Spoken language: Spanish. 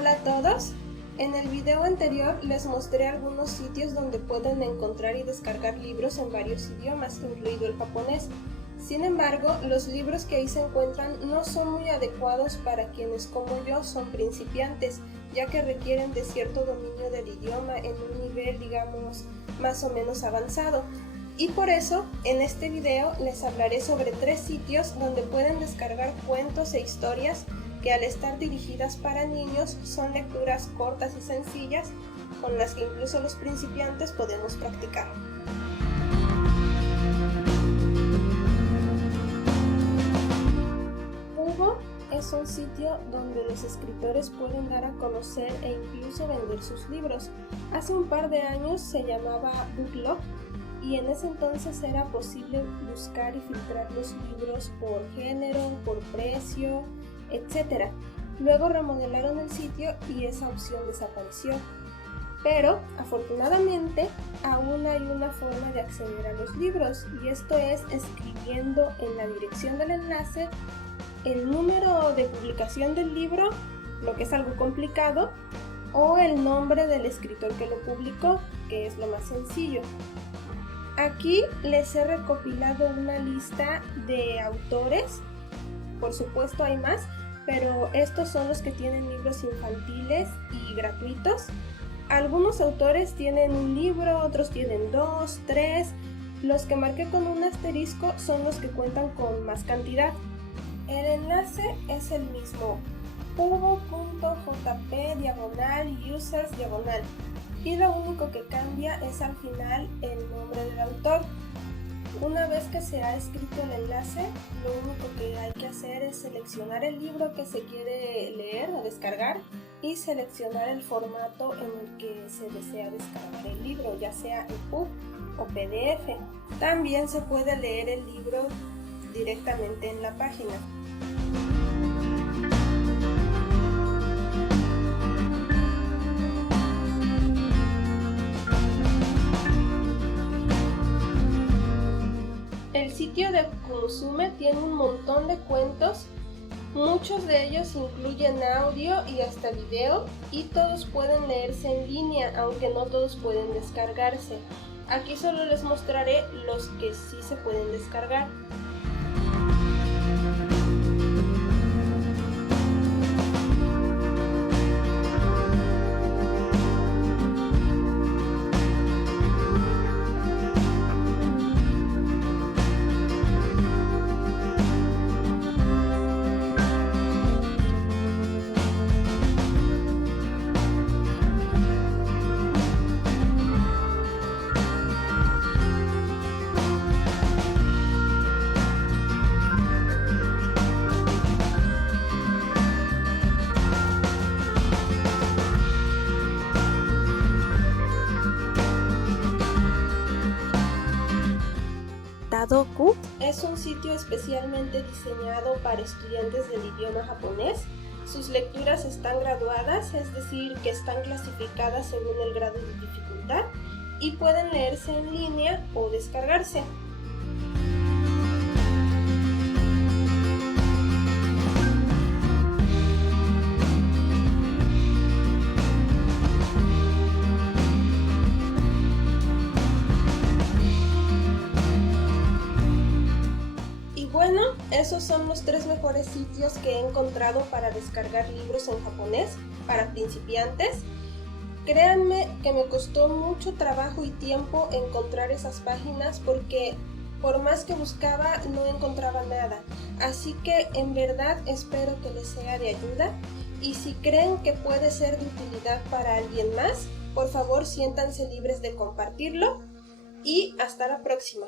Hola a todos, en el video anterior les mostré algunos sitios donde pueden encontrar y descargar libros en varios idiomas, incluido el japonés. Sin embargo, los libros que ahí se encuentran no son muy adecuados para quienes como yo son principiantes, ya que requieren de cierto dominio del idioma en un nivel, digamos, más o menos avanzado. Y por eso, en este video les hablaré sobre 3 sitios donde pueden descargar cuentos e historias que al estar dirigidas para niños son lecturas cortas y sencillas con las que incluso los principiantes podemos practicar. Kobo es un sitio donde los escritores pueden dar a conocer e incluso vender sus libros. Hace un par de años se llamaba Booklog y en ese entonces era posible buscar y filtrar los libros por género, por precio, etc. Luego remodelaron el sitio y esa opción desapareció. Pero, afortunadamente, aún hay una forma de acceder a los libros, y esto es escribiendo en la dirección del enlace el número de publicación del libro, lo que es algo complicado, o el nombre del escritor que lo publicó, que es lo más sencillo. Aquí les he recopilado una lista de autores, por supuesto hay más, pero estos son los que tienen libros infantiles y gratuitos. Algunos autores tienen un libro, otros tienen 2, 3. Los que marqué con un asterisco son los que cuentan con más cantidad. El enlace es el mismo, kobo.jp/users/, y lo único que cambia es al final el nombre del autor. Una vez que se ha escrito el enlace, lo único que hay que hacer es seleccionar el libro que se quiere leer o descargar y seleccionar el formato en el que se desea descargar el libro, ya sea EPUB o PDF. También se puede leer el libro directamente en la página. El sitio de Komusume tiene un montón de cuentos, muchos de ellos incluyen audio y hasta video, y todos pueden leerse en línea, aunque no todos pueden descargarse. Aquí solo les mostraré los que sí se pueden descargar. Dadoku es un sitio especialmente diseñado para estudiantes del idioma japonés. Sus lecturas están graduadas, es decir, que están clasificadas según el grado de dificultad y pueden leerse en línea o descargarse. Bueno, esos son los 3 mejores sitios que he encontrado para descargar libros en japonés para principiantes. Créanme que me costó mucho trabajo y tiempo encontrar esas páginas porque por más que buscaba no encontraba nada. Así que en verdad espero que les sea de ayuda, y si creen que puede ser de utilidad para alguien más, por favor siéntanse libres de compartirlo, y hasta la próxima.